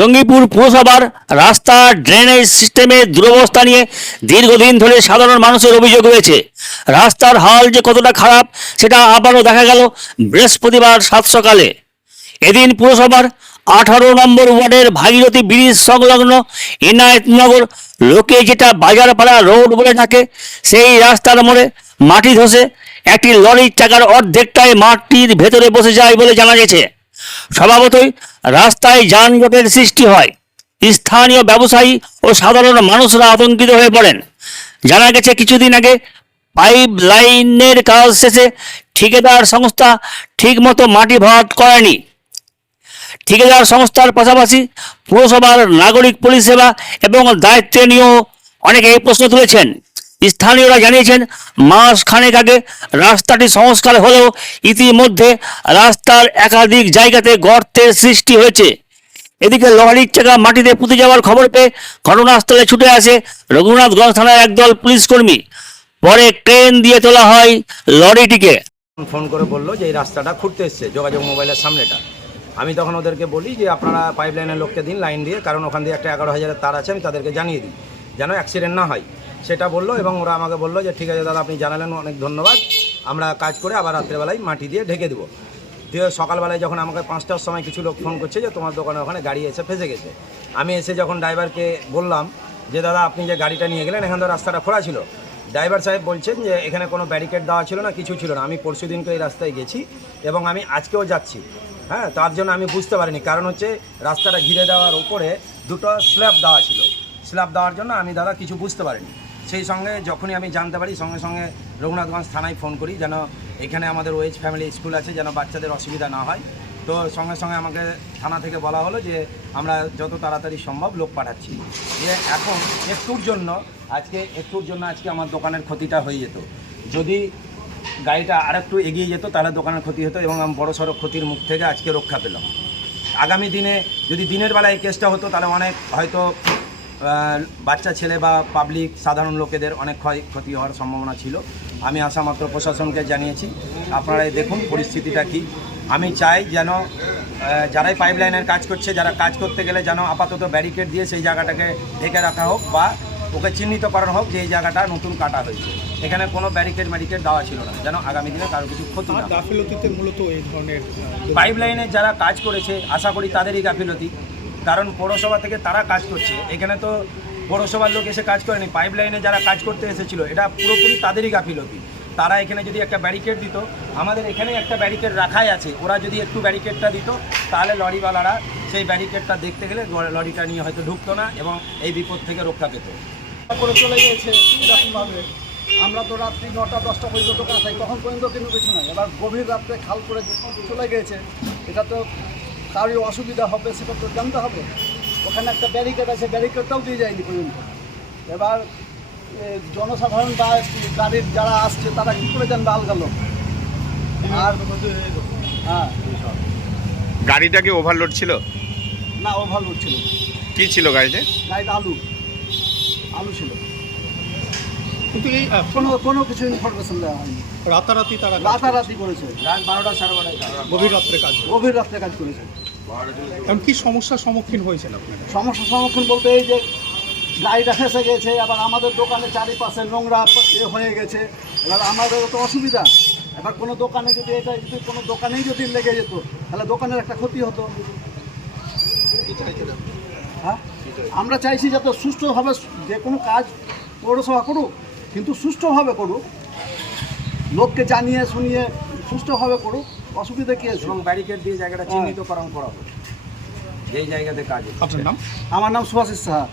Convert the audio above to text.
জঙ্গিপুর পুরসভার রাস্তা ড্রেনেজ সিস্টেমের দুরবস্থা নিয়ে দীর্ঘদিন ধরে সাধারণ মানুষের অভিযোগ রয়েছে। রাস্তার হাল যে কতটা খারাপ সেটা আবারও দেখা গেল বৃহস্পতিবার সাত সকালে। এদিন পুরসভার 18 নম্বর ওয়ার্ডের ভাগীরথী ব্রিজ সংলগ্ন ইনায়েতনগর লোকে যেটা বাজারপাড়া রোড বলে থাকে, সেই রাস্তার মোড়ে মাটি ধসে একটি লরির চাকার অর্ধেকটাই মাটির ভেতরে বসে যায় বলে জানা গেছে। স্বভাবতই রাস্তায় যানজটের সৃষ্টি হয়। স্থানীয় ব্যবসায়ী ও সাধারণ মানুষরা আতঙ্কিত হয়ে পড়েন। জানা গেছে কিছুদিন আগে পাইপ লাইনের কাজ শেষে ঠিকাদার সংস্থা ঠিকমতো মাটি ভরাট করেনি। ঠিকাদার সংস্থার পাশাপাশি পুরসভার নাগরিক পরিষেবা এবং দায়িত্ব নিয়েও অনেকে এই প্রশ্ন তুলেছেন। স্থানীয়রা জানিয়েছেন, মাস খানেক আগে রাস্তাটি সংস্কার হলেও ইতিমধ্যে রাস্তার একাধিক জায়গাতে গর্তের সৃষ্টি হয়েছে। এদিকে লরির চাকা মাটিতে পুঁতে যাওয়ার খবর পেয়ে ঘটনাস্থলে ছুটে আসে রঘুনাথগঞ্জ থানার একদল পুলিশ কর্মী। পরে ক্রেন দিয়ে তোলা হয় লরিটিকে। ফোন করে বললো যে এই রাস্তাটা খুঁড়তে এসছে যোগাযোগ মোবাইলের সামনেটা। আমি তখন ওদেরকে বলি যে আপনারা পাইপ লাইনের লোককে দিন লাইন দিয়ে, কারণ ওখান দিয়ে একটা 11,000-এর তার আছে, আমি তাদেরকে জানিয়ে দিই যেন অ্যাক্সিডেন্ট না হয়, সেটা বললো। এবং ওরা আমাকে বললো যে ঠিক আছে দাদা, আপনি জানালেন, অনেক ধন্যবাদ, আমরা কাজ করে আবার রাত্রেবেলায় মাটি দিয়ে ঢেকে দেবো। দিয়ে সকালবেলায় যখন আমাকে 5টার সময় কিছু লোক ফোন করছে যে তোমার দোকানে ওখানে গাড়ি এসে ফেসে গেছে, আমি এসে যখন ড্রাইভারকে বললাম যে দাদা আপনি যে গাড়িটা নিয়ে গেলেন, এখান থেকে রাস্তাটা খোলা ছিল, ড্রাইভার সাহেব বলছেন যে এখানে কোনো ব্যারিকেড দেওয়া ছিল না, কিছু ছিল না। আমি পরশু দিনকে এই রাস্তায় গেছি এবং আমি আজকেও যাচ্ছি। হ্যাঁ, তার জন্য আমি বুঝতে পারিনি, কারণ হচ্ছে রাস্তাটা ঘিরে দেওয়ার উপরে দুটো স্ল্যাব দেওয়া ছিল। স্ল্যাব দেওয়ার জন্য আমি দাদা কিছু বুঝতে পারিনি। সেই সঙ্গে যখনই আমি জানতে পারি সঙ্গে সঙ্গে রঘুনাথগঞ্জ থানায় ফোন করি, যেন এখানে আমাদের ওয়েজ ফ্যামিলি স্কুল আছে, যেন বাচ্চাদের অসুবিধা না হয়। তো সঙ্গে সঙ্গে আমাকে থানা থেকে বলা হলো যে আমরা যত তাড়াতাড়ি সম্ভব লোক পাঠাচ্ছি। যে এখন একটুর জন্য আজকে আমার দোকানের ক্ষতিটা হয়ে যেত। যদি গাড়িটা আরেকটু এগিয়ে যেত তাহলে দোকানের ক্ষতি হতো এবং আমি বড়সড় ক্ষতির মুখ থেকে আজকে রক্ষা পেলাম। আগামী দিনে যদি দিনের বেলায় এই কেসটা হতো তাহলে অনেক হয়তো বাচ্চা ছেলে বা পাবলিক সাধারণ লোকেদের অনেক ক্ষতি হওয়ার সম্ভাবনা ছিল। আমি আসামাত্র প্রশাসনকে জানিয়েছি, আপনারাই দেখুন পরিস্থিতিটা কী। আমি চাই যেন যারাই পাইপ লাইনের কাজ করছে, যারা কাজ করতে গেলে যেন আপাতত ব্যারিকেড দিয়ে সেই জায়গাটাকে ঢেকে রাখা হোক বা ওকে চিহ্নিত করানো হোক যে এই জায়গাটা নতুন কাটা হয়েছে, এখানে কোনো ব্যারিকেড দেওয়া ছিল না, যেন আগামী দিনে কারো কিছু ক্ষতি না। গাফিলতিতে মূলত এই ধরনের পাইপ লাইনে যারা কাজ করেছে আশা করি তাদেরই গাফিলতি, কারণ পৌরসভা থেকে তারা কাজ করছে, এখানে তো পৌরসভার লোক এসে কাজ করেনি। পাইপ লাইনে যারা কাজ করতে এসেছিল এটা পুরোপুরি তাদেরই গাফিলতি। তারা এখানে যদি একটা ব্যারিকেড দিত, আমাদের এখানে একটা ব্যারিকেড রাখাই আছে, ওরা যদি একটু ব্যারিকেডটা দিত তাহলে লরিওয়ালারা সেই ব্যারিকেডটা দেখতে গেলে লরিটা নিয়ে হয়তো ঢুকতো না এবং এই বিপদ থেকে রক্ষা পেত। করে চলে গিয়েছে এরকমভাবে। আমরা তো রাত্রি 9টা-10টা পর্যন্ত দোকানে থাকি, তখন পর্যন্ত কিন্তু কিছু নাই। এবার গভীর রাত্রে খাল করে চলে গিয়েছে, এটা তো কারোর অসুবিধা হবে সেটা তো জানতে হবে। ওখানে একটা ব্যারিকেড আছে, ব্যারিকেডটাও দিয়ে যায়নি পর্যন্ত। এবার জনসাধারণ বা গাড়ির যারা আসছে তারা কী করে জানবে আলগালো। আর হ্যাঁ, গাড়িটা কি ওভারলোড ছিল? না, ওভারলোড ছিল। কি ছিল গাড়িতে? গাড়িতে আলু ছিল, কিন্তু এই কোনো কিছু ইনফরমেশন দেওয়া হয়নি। রাতারাতি করেছে, রাত 12টা 12:30 গভীর রাত্রে কাজ করেছে। এখন কি সমস্যার সম্মুখীন হয়েছেন আপনারা? সমস্যার সম্মুখীন বলতে এই যে গাড়িটা ফেসে গেছে, আবার আমাদের দোকানে চারিপাশে নোংরা হয়ে গেছে, এবার আমাদেরও তো অসুবিধা। এবার কোনো দোকানে যদি কোনো দোকানেই যদি লেগে যেত তাহলে দোকানের একটা ক্ষতি হতো। হ্যাঁ, আমরা চাইছি যাতে সুষ্ঠুভাবে যে কোনো কাজ পৌরসভা করুক, কিন্তু সুষ্ঠুভাবে করুক, লোককে জানিয়ে শুনিয়ে সুষ্ঠুভাবে করুক, অসুবিধা কী আছে। এবং ব্যারিকেড দিয়ে জায়গাটা চিহ্নিতকরণ করা হোক যেই জায়গাতে কাজ। আপনার নাম? আমার নাম সুভাষিস সাহা।